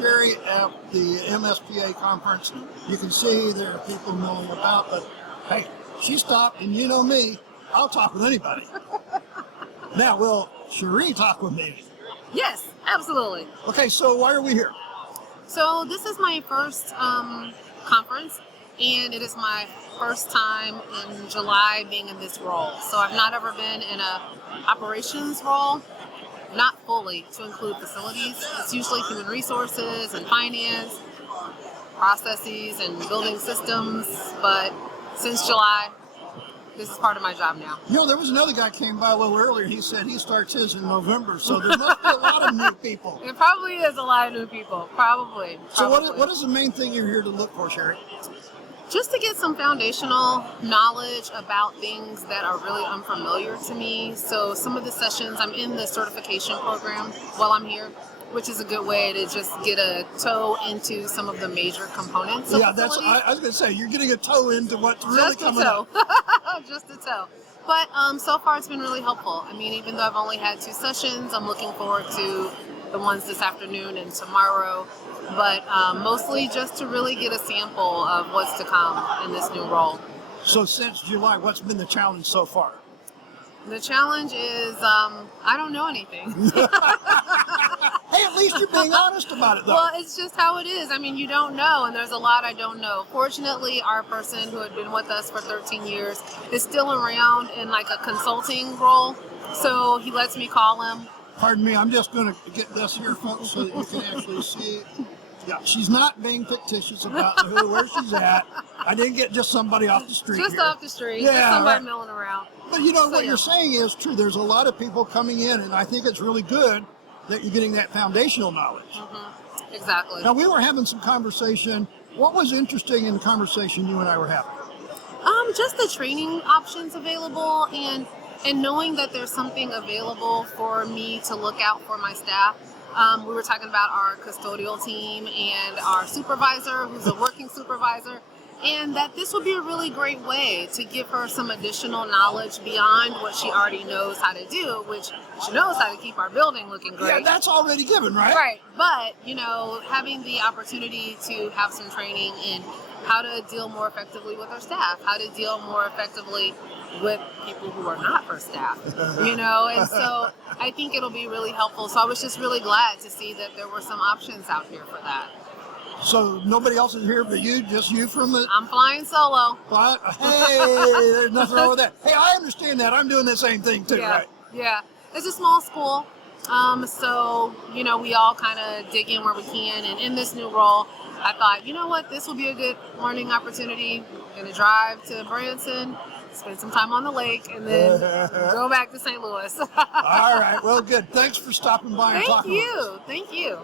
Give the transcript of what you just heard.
Shari at the MSPA conference. You can see there are people milling about, but hey, she stopped, and you know me, I'll talk with anybody. Now, will Shari talk with me? Yes, absolutely. Okay, so why are we here? So this is my first conference, and it is my first time in July being in this role. So I've not ever been in a operations role, not fully to include facilities. It's usually human resources and finance, processes and building systems, but since July, this is part of my job now. You know, there was another guy came by a little earlier. He said he starts his in November, so there must be a lot of new people. It probably is a lot of new people, probably. So what is the main thing you're here to look for, Shari? Just to get some foundational knowledge about things that are really unfamiliar to me. So some of the sessions, I'm in the certification program while I'm here, which is a good way to just get a toe into some of the major components of facilities. I was going to say, you're getting a toe into what's really coming up. Just a toe. But so far it's been really helpful. I mean, even though I've only had 2 sessions, I'm looking forward to the ones this afternoon and tomorrow. But mostly just to really get a sample of what's to come in this new role. So since July, what's been the challenge so far? The challenge is I don't know anything. Hey, at least you're being honest about it, though. Well, it's just how it is. I mean, you don't know, and there's a lot I don't know. Fortunately, our person who had been with us for 13 years is still around in like a consulting role, so he lets me call him. Pardon me, I'm just going to get this here, folks, so that you can actually see. Yeah, she's not being fictitious about where she's at. I didn't get just somebody off the street. Just here. Off the street. Yeah, just somebody right. milling around. But you know, what you're saying is true. There's a lot of people coming in, and I think it's really good that you're getting that foundational knowledge. Mm-hmm. Exactly. Now, we were having some conversation. What was interesting in the conversation you and I were having? Just the training options available and knowing that there's something available for me to look out for my staff. We were talking about our custodial team and our supervisor, who's a working supervisor, and that this would be a really great way to give her some additional knowledge beyond what she already knows how to do, which she knows how to keep our building looking great. Yeah, that's already given, right? Right, but, you know, having the opportunity to have some training in how to deal more effectively with our staff, how to deal more effectively with people who are not her staff, you know, and so I think it'll be really helpful. So I was just really glad to see that there were some options out here for that. So nobody else is here but you, just you from the... I'm flying solo. Hey, there's nothing wrong with that. Hey, I understand that. I'm doing the same thing too, Yeah, right? yeah. It's a small school, so, you know, we all kind of dig in where we can, and in this new role, I thought, you know what, this will be a good learning opportunity. I'm going to drive to Branson, spend some time on the lake, and then go back to St. Louis. All right, well, good. Thanks for stopping by and talking with us. Thank you.